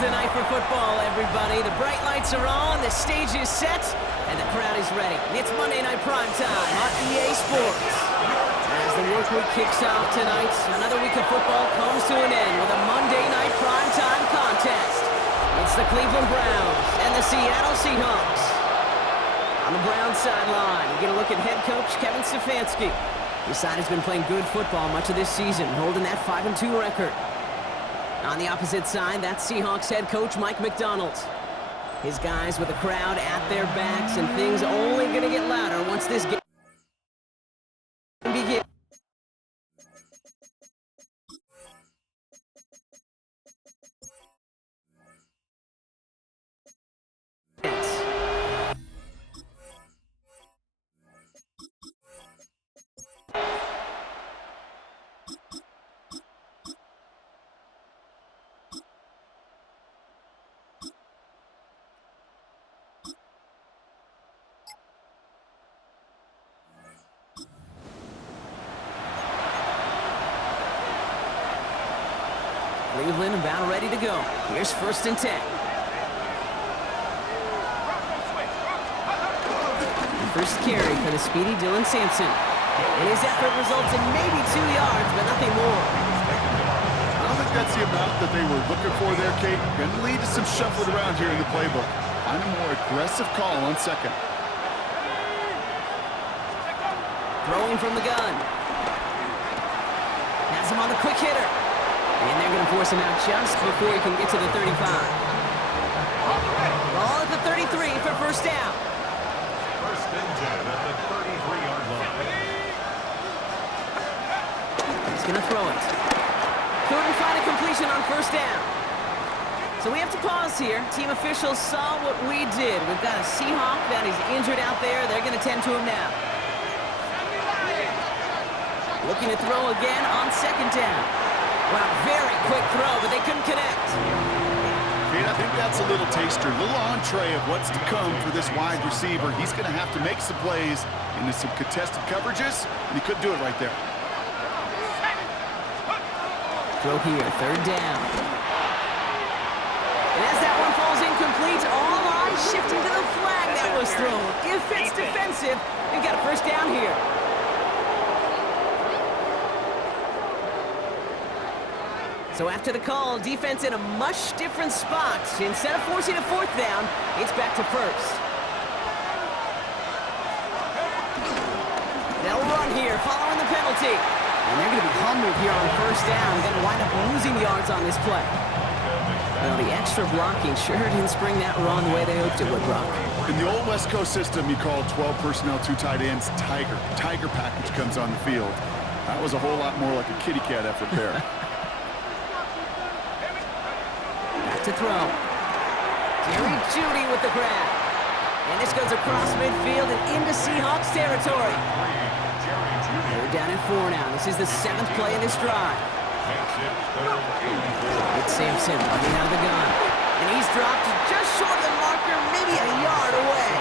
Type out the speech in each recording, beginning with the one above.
the night for football, everybody. The bright lights are on, the stage is set, and the crowd is ready. It's Monday Night Primetime on EA Sports. As the work week kicks off tonight, another week of football comes to an end with a Monday Night Primetime contest. It's the Cleveland Browns and the Seattle Seahawks. On the Browns sideline, we get a look at head coach Kevin Stefanski. His side has been playing good football much of this season, holding that 5-2 record. On the opposite side, that's Seahawks head coach Mike McDonald. His guys with the crowd at their backs, and things only going to get louder once this game begins. Cleveland about ready to go. Here's 1st and 10. The first carry for the speedy Dylan Sampson. And his effort results in maybe 2 yards, but nothing more. I don't think that's the amount that they were looking for there, Kate. Going to lead to some shuffling around here in the playbook. Find a more aggressive call on second. Throwing from the gun. Has him on the quick hitter. And they're going to force him out just before he can get to the 35. Ball at the 33 for first down. 1st and 10 at the 33-yard line. He's going to throw it. Couldn't find a completion on first down. So we have to pause here. Team officials saw what we did. We've got a Seahawk that is injured out there. They're going to tend to him now. Looking to throw again on 2nd down. Wow, very quick throw, but they couldn't connect. Kate, I think that's a little taster, a little entree of what's to come for this wide receiver. He's going to have to make some plays into some contested coverages, and he couldn't do it right there. Throw here, 3rd down. And as that one falls incomplete, all eyes shifting to the flag that was thrown. If it's defensive, we've got a 1st down here. So after the call, defense in a much different spot. Instead of forcing a 4th down, it's back to 1st. They'll run here following the penalty. And they're going to be humbled here on 1st down. Going to wind up losing yards on this play. Well, the extra blocking sure didn't spring that run the way they hoped it would, Brock. In the old West Coast system, you call 12 personnel, 2 tight ends, Tiger. Tiger package comes on the field. That was a whole lot more like a kitty cat effort there. To throw. Jerry Jeudy with the grab. And this goes across midfield and into Seahawks territory. They're down at 4 now. This is the 7th play in this drive. It's Sampson running out of the gun. And he's dropped just short of the marker, maybe a yard away.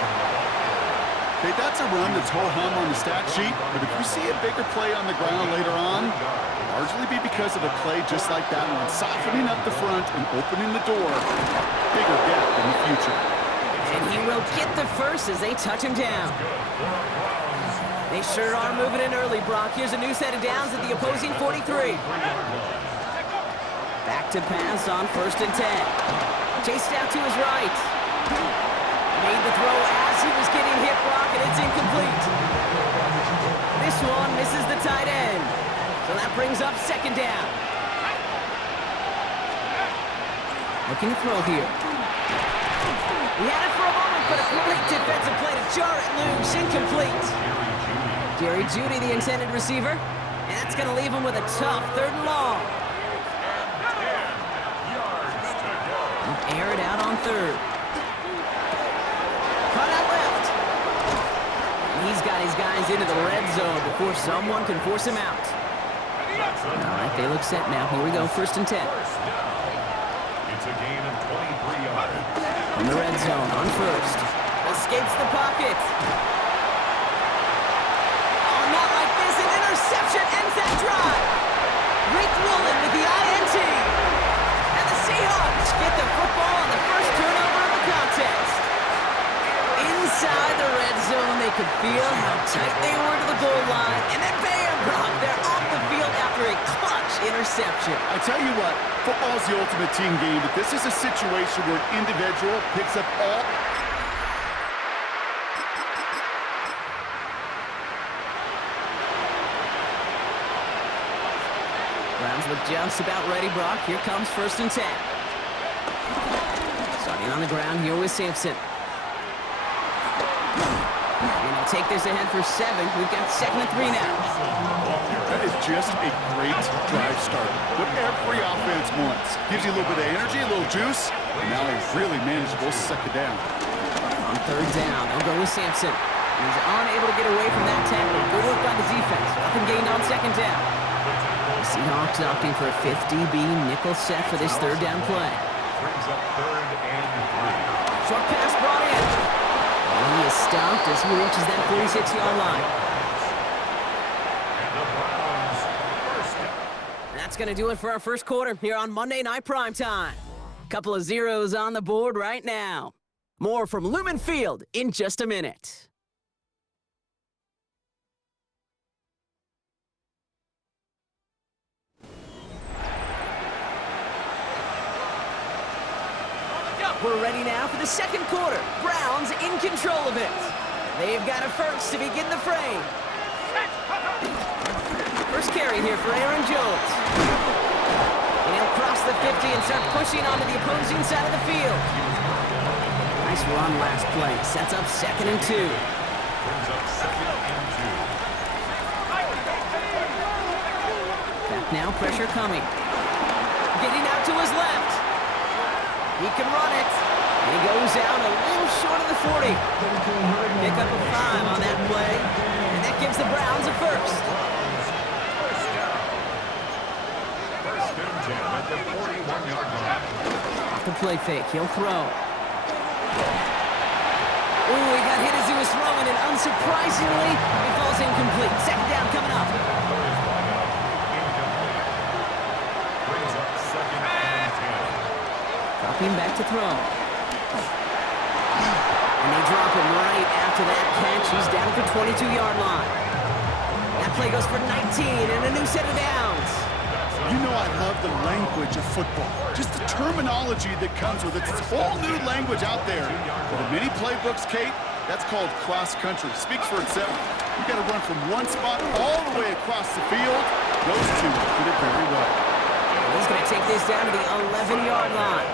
Okay, that's a run that's ho-hum on the stat sheet, but if you see a bigger play on the ground later on, largely be because of a play just like that one, softening up the front and opening the door, bigger gap in the future. And he will get the first as they touch him down. They sure are moving in early, Brock. Here's a new set of downs at the opposing 43. Back to pass on 1st and 10. Chased out to his right. Made the throw as he was getting hit, Brock, and it's incomplete. This one misses the tight end. So that brings up 2nd down. Looking to throw here. He had it for a moment, but a great defensive play to jar it loose. Incomplete. Jerry Jeudy, the intended receiver. And that's going to leave him with a tough 3rd and long. Air it out on 3rd. Cut out left. And he's got his guys into the red zone before someone can force him out. All right, they look set now. Here we go, 1st and 10. It's a gain of 23 yards. In the red zone on 1st. Escapes the pocket. Oh, not like this. An interception ends that drive. Rick Woolen with the INT. And the Seahawks get the football interception. I tell you what, football's the ultimate team game, but this is a situation where an individual picks up all... Browns look just about ready, Brock. Here comes 1st and 10. Starting on the ground here with Sampson. And he'll take this ahead for 7. We've got 2nd and 3 now. That is just a great drive starter. What every offense wants. Gives you a little bit of energy, a little juice, and now a really manageable 2nd down. On 3rd down, they'll go with Sampson. He's unable to get away from that tackle. Good work by the defense. Nothing gained on 2nd down. The Seahawks opting for a 50-B nickel set for this 3rd down play. Brings up 3rd and 3. Short pass brought in. And he is stopped as he reaches that 46-yard line. And the Browns, 1st down. That's going to do it for our 1st quarter here on Monday Night Primetime. Couple of zeros on the board right now. More from Lumen Field in just a minute. We're ready now for the 2nd quarter. Browns in control of it. They've got a first to begin the fray. First carry here for Aaron Jones. And he'll cross the 50 and start pushing onto the opposing side of the field. Nice run last play. Sets up 2nd and 2. Brings up 2nd and 2. Back now, pressure coming. Getting out to his left. He can run it. And he goes out a little short of the 40. Pick up a 5 on that play. And that gives the Browns a first. 1st down. 1st and 10 at the 41-yard line. Off the play fake. He'll throw. Ooh, he got hit as he was throwing, and unsurprisingly, it falls incomplete. 2nd down coming up. Brings up 2nd and 10. Dropping back to throw. And they drop him right after that catch. He's down at the 22-yard line. That play goes for 19 and a new set of downs. You know I love the language of football. Just the terminology that comes with it. It's a whole new language out there. For the many playbooks, Kate, that's called cross-country. Speaks for itself. You got to run from one spot all the way across the field. Those two did it very well. He's going to take this down to the 11-yard line.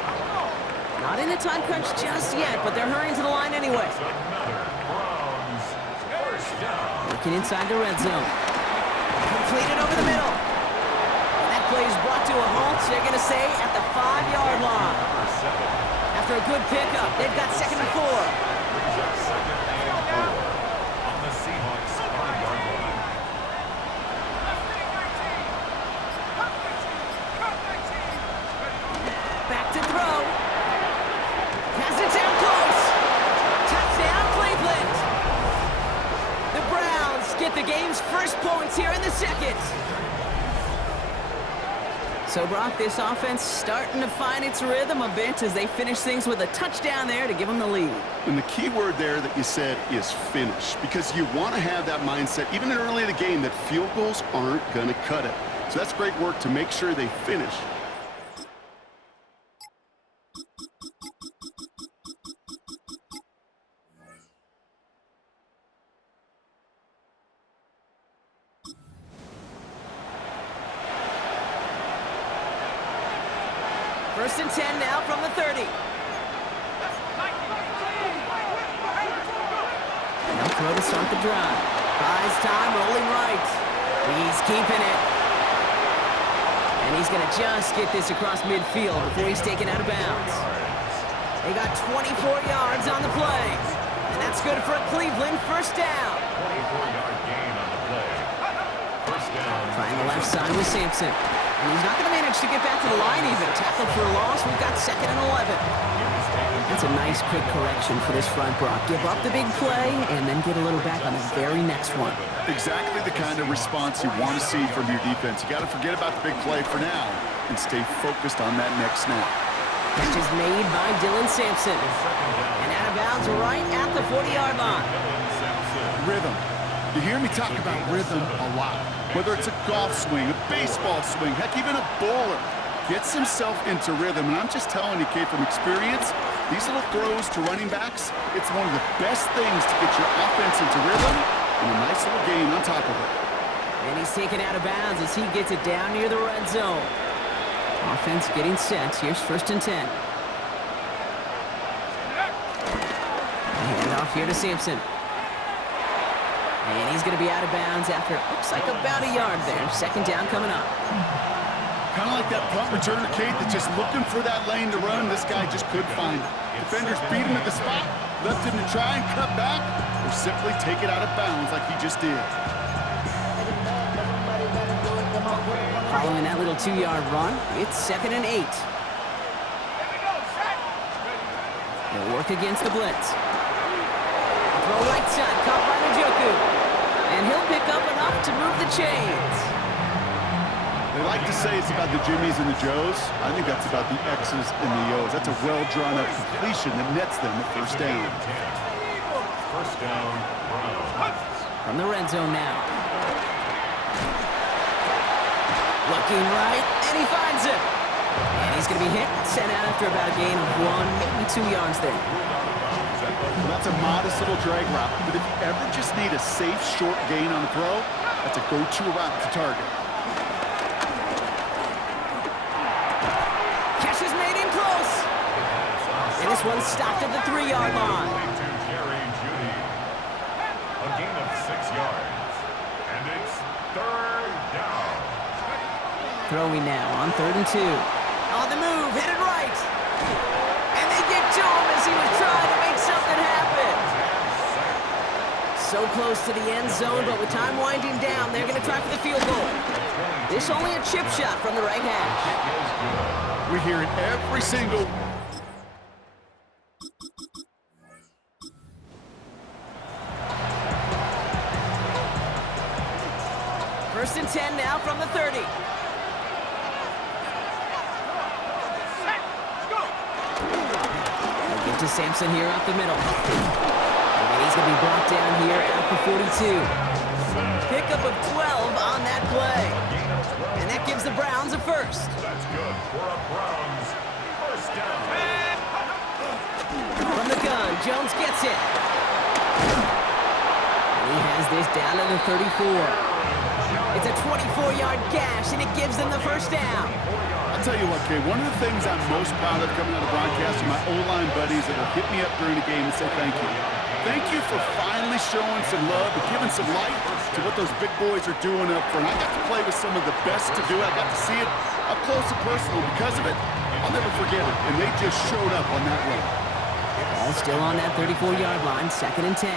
Not in a time crunch just yet, but they're hurrying to the line anyway. Another Browns 1st down. Looking inside the red zone. Completed over the middle. And that play is brought to a halt, they're going to say, at the 5-yard line. Number 7. After a good pickup, they've got 2nd and 4. Brings up 2nd and 4 on the Seahawks 5-yard line. Back to throw. Has it down close. Touchdown, Cleveland. The Browns get the game's first points here in the 2nd. So, Brock, this offense starting to find its rhythm a bit as they finish things with a touchdown there to give them the lead. And the key word there that you said is finish, because you want to have that mindset, even early in the game, that field goals aren't going to cut it. So that's great work to make sure they finish. First and 10 now from the 30. Now throw to start the drive. Buys time, rolling right. He's keeping it. And he's going to just get this across midfield before he's taken out of bounds. They got 24 yards on the play. And that's good for a Cleveland 1st down. 24-yard gain on the play. 1st down. Trying the left side with Sampson. And he's not going to manage to get back to the line even. Tackled for a loss. We've got 2nd and 11. That's a nice quick correction for this front, Brock. Give up the big play and then get a little back on the very next one. Exactly the kind of response you want to see from your defense. You got to forget about the big play for now and stay focused on that next snap. Catch is made by Dylan Sampson. And out of bounds right at the 40-yard line. Rhythm. You hear me talk about rhythm a lot. Whether it's a golf swing, a baseball swing, heck, even a bowler, gets himself into rhythm. And I'm just telling you, Kate, from experience, these little throws to running backs, it's one of the best things to get your offense into rhythm and a nice little gain on top of it. And he's taken out of bounds as he gets it down near the red zone. Offense getting set. Here's 1st and 10. Hand off here to Sampson. And he's going to be out of bounds after, looks like about a yard there. 2nd down coming up. Kind of like that punt returner, Kate, that's just looking for that lane to run. This guy just couldn't find it. Defenders beat him at the spot, left him to try and cut back, or simply take it out of bounds like he just did. Following that little 2-yard run, it's 2nd and 8. He'll work against the blitz. Throw right side, caught by Njoku. And he'll pick up enough to move the chains. They like to say it's about the Jimmies and the Joes. I think that's about the X's and the O's. That's a well-drawn-up completion that nets them a 1st down. 1st down, Browns. From the red zone now. Looking right, and he finds it. And he's going to be hit, sent out after about a gain of 1, maybe 2 yards there. Well, that's a modest little drag route, but if you ever just need a safe, short gain on a throw, that's a go-to route to target. Cash is made in close. And this one stopped at the 3-yard line. A gain of 6 yards. And it's 3rd down. Throwing now on 3rd and 2. On the move, headed right. And they get to him as he was trying to make something happen. So close to the end zone, but with time winding down, they're going to try for the field goal. This only a chip shot from the right hash. We hear it every single... First and 10 now from the 30. They'll get to Sampson here up the middle. And he's going to be brought down here at the 42. Pickup of 12 on that play. And that gives the Browns a 1st. That's good for a Browns 1st down. From the gun, Jones gets it. And he has this down to the 34. It's a 24-yard gash, and it gives them the 1st down. I'll tell you what, Kay, one of the things I'm most proud of coming out of broadcasting, my O-line buddies that will hit me up during the game and say thank you. Thank you for finally showing some love and giving some light to what those big boys are doing up front. I got to play with some of the best to do it. I got to see it up close and personal. Because of it, I'll never forget it. And they just showed up on that run. Ball still on that 34-yard line, 2nd and 10.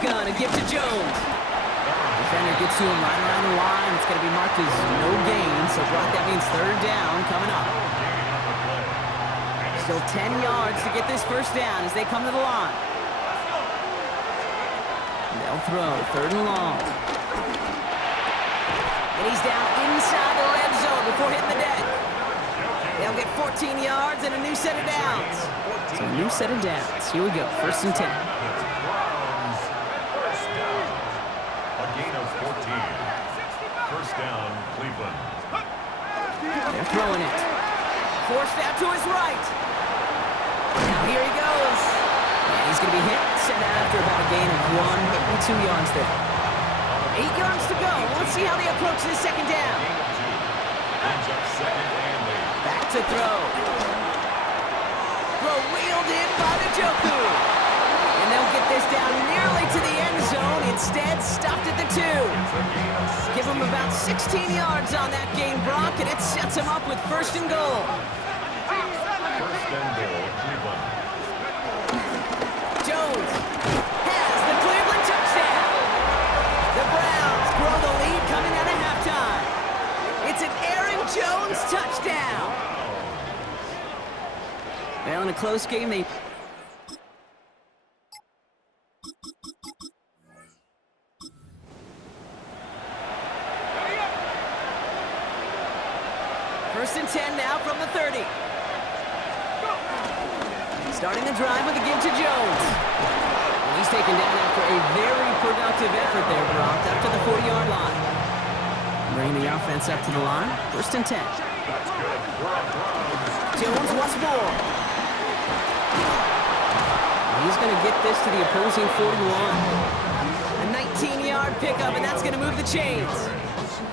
Gun and give to Jones. Defender gets to him right around the line. It's going to be marked as no gain, so Brock, that means 3rd down coming up. Still 10 yards to get this 1st down as they come to the line. They'll throw 3rd and long. And he's down inside the red zone before hitting the deck. They'll get 14 yards and a new set of downs. So a new set of downs. Here we go, 1st and 10. Gain of 14. 1st down, Cleveland. They're throwing it. Forced out to his right. Now here he goes. And he's going to be hit, sent out after about a gain of 1, maybe 2 yards there. 8 yards to go. Let's see how they approach this 2nd down. Back to throw. Throw wheeled in by Njoku. And they'll get this down nearly to the end zone. Instead, stopped at the 2. Give him about 16 yards on that gain, Brock, and it sets him up with 1st and goal. 1st and goal, Cleveland. Jones has the Cleveland touchdown. The Browns grow the lead coming out of halftime. It's an Aaron Jones touchdown. Well, in a close game, they... ready. Starting the drive with a give to Jones. And he's taken down after a very productive effort there, Brock, up to the 40-yard line. Bringing the offense up to the line. 1st and 10. Jones once more. He's going to get this to the opposing 41. A 19-yard pickup, and that's going to move the chains.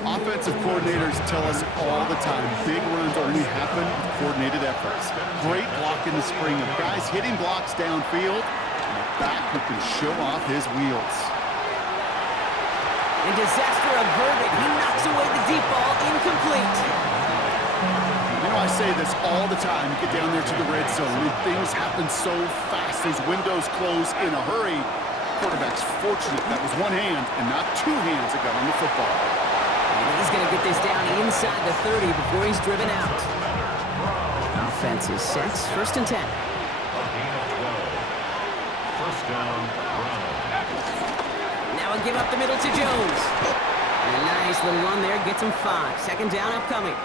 Offensive coordinators tell us all the time, big runs only happen with coordinated efforts. Great block in the spring of guys hitting blocks downfield, and a back who can show off his wheels. And disaster averted. He knocks away the deep ball, incomplete. You know, I say this all the time. You get down there to the red zone, and things happen so fast. Those windows close in a hurry. Quarterback's fortunate that was one hand and not two hands that got on the football. And he's going to get this down inside the 30 before he's driven out. Offense is set. 1st and 10. First down, Now a give up the middle to Jones. And a nice little run there gets him 5. 2nd down upcoming.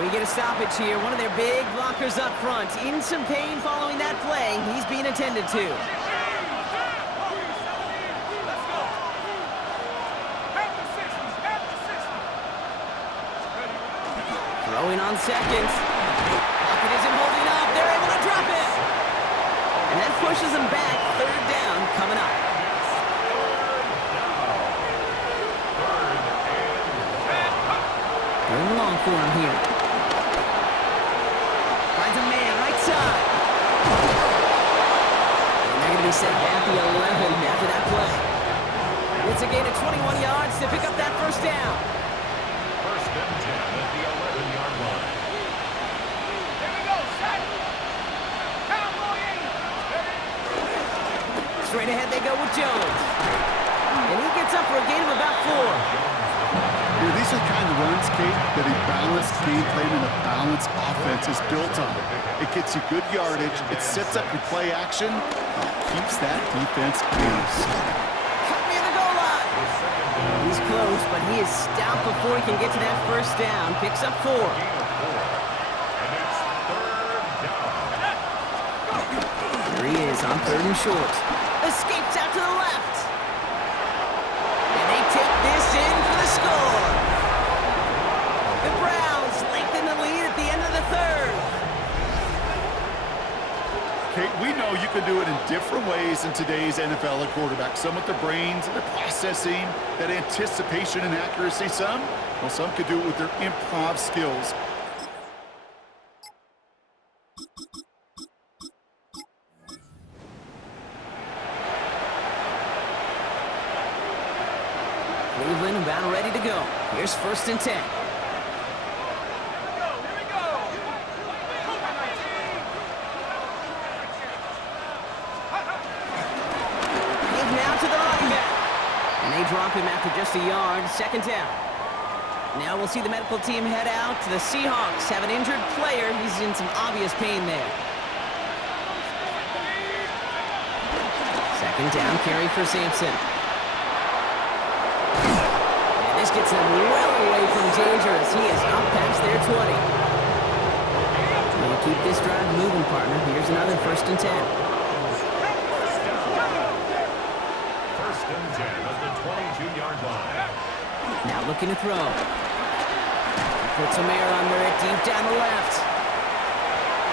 We get a stoppage here. One of their big blockers up front. In some pain following that play. He's being attended to. Throwing on 2nd. Pocket isn't holding up. They're able to drop it. And that pushes them back. 3rd down coming up. Going long for him here. Finds a man right side. And they're going to be set at the 11 after that play. It's a gain of 21 yards to pick up that 1st down. 1st and 10 at the 11-yard line. Here we go, set. Straight ahead they go with Jones. And he gets up for a gain of about 4. You know, these are the kind of runs, Kate, that a balanced game plan and a balanced offense is built on. It gets you good yardage, it sets up your play action, and it keeps that defense honest. Cut near the goal line. He's close, but he is stopped before he can get to that 1st down. Picks up 4. And it's 3rd down. There he is on 3rd and short. Escapes out to the left. And they take this in for the score. The Browns lengthen the lead at the end of the 3rd. Kate, we know you can do it in different ways in today's NFL at quarterback. Some with their brains and their processing, that anticipation and accuracy. Some could do it with their improv skills. Cleveland about ready to go. Here's 1st and 10. Give now to the running back. And they drop him after just a yard. 2nd down. Now we'll see the medical team head out. The Seahawks have an injured player. He's in some obvious pain there. 2nd down carry for Sampson. This gets them well away from danger as he is up past their 20. We'll keep this drive moving, partner. Here's another 1st and 10. 1st and 10 at the 22-yard line. Now looking to throw. Put some air under it, deep down the left.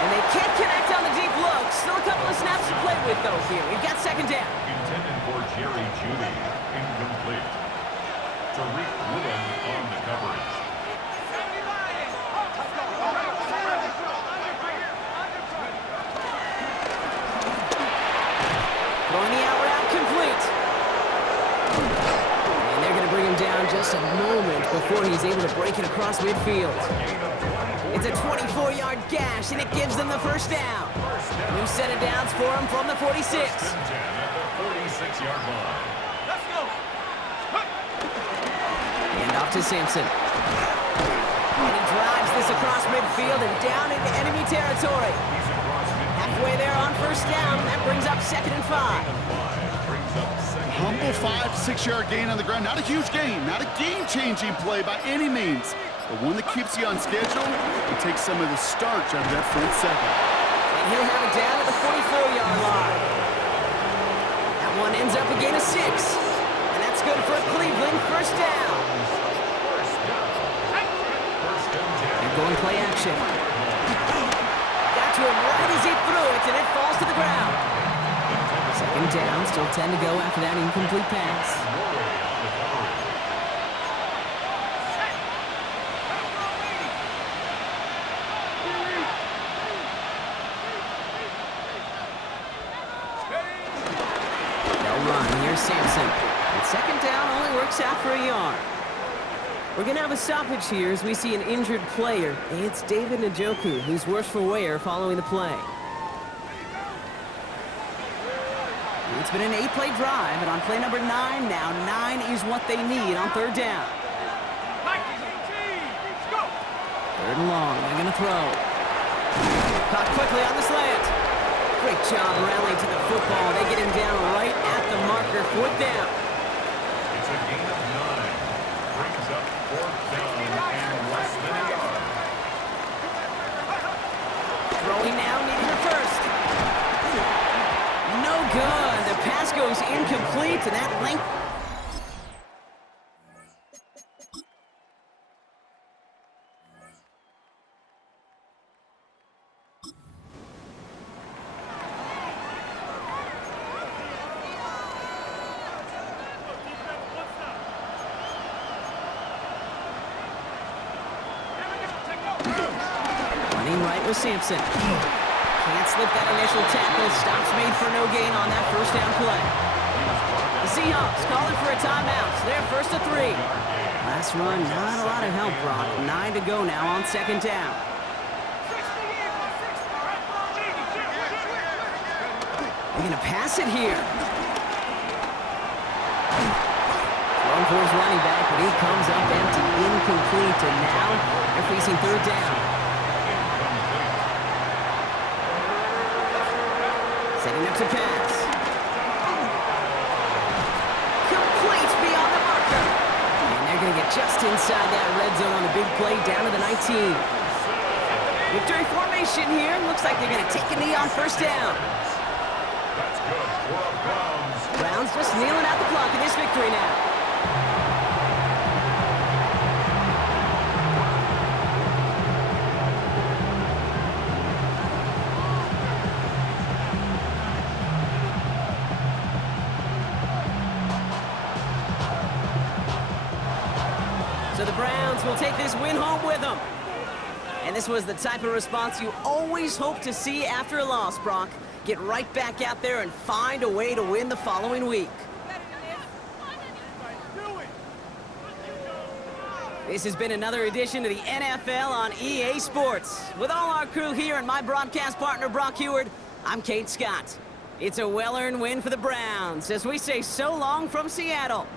And they can't connect on the deep look. Still a couple of snaps to play with, though, here. We've got 2nd down. Intended for Jerry Jeudy. Incomplete. Tariq Woolen on the coverage. Throwing the out route complete. And they're going to bring him down just a moment before he's able to break it across midfield. It's a 24-yard gash, and it gives them the 1st down. New set of downs for him from the 46. 1st and 10 at the 46-yard line. Off to Sampson. And he drives this across midfield and down into enemy territory. Halfway there on 1st down. That brings up 2nd and 5. Humble 5 to 6 yard gain on the ground. Not a huge gain, not a game-changing play by any means. but one that keeps you on schedule and takes some of the starch out of that front seven. And he'll have it down at the 44-yard line. That one ends up a gain of 6. And that's good for Cleveland. First down. They're going play action. Got to him right as he threw it, and it falls to the ground. Second down, still 10 to go after that incomplete pass. Sampson. And second down only works out for a yard. We're going to have a stoppage here as we see an injured player. It's David Njoku, who's worse for wear following the play. It's been an 8-play drive, and on play number 9 now, 9 is what they need on third down. Third and long, they're going to throw. Caught quickly on the slant. Great job rallying to the football. They get him down right at the marker. Fourth down. It's a gain of 9. Brings up fourth down and less than a yard. Throwing now, needing the first. No good. The pass goes incomplete, and that length. Right with Sampson. Can't slip that initial tackle. Stops made for no gain on that first down play. The Seahawks calling for a timeout. They're first to 3. Last run, not a lot of help, Brock. 9 to go now on second down. They're going to pass it here. Throwing for his running back, but he comes up empty, incomplete, and now they're facing third down. Setting up to pass. Complete beyond the marker. And they're going to get just inside that red zone on the big play down to the 19. Victory formation here. Looks like they're going to take a knee on first down. That's good for Browns. Browns just kneeling out the clock in this victory now. So the Browns will take this win home with them. And this was the type of response you always hope to see after a loss, Brock. Get right back out there and find a way to win the following week. This has been another edition of the NFL on EA Sports. With all our crew here and my broadcast partner, Brock Heward, I'm Kate Scott. It's a well-earned win for the Browns as we say so long from Seattle.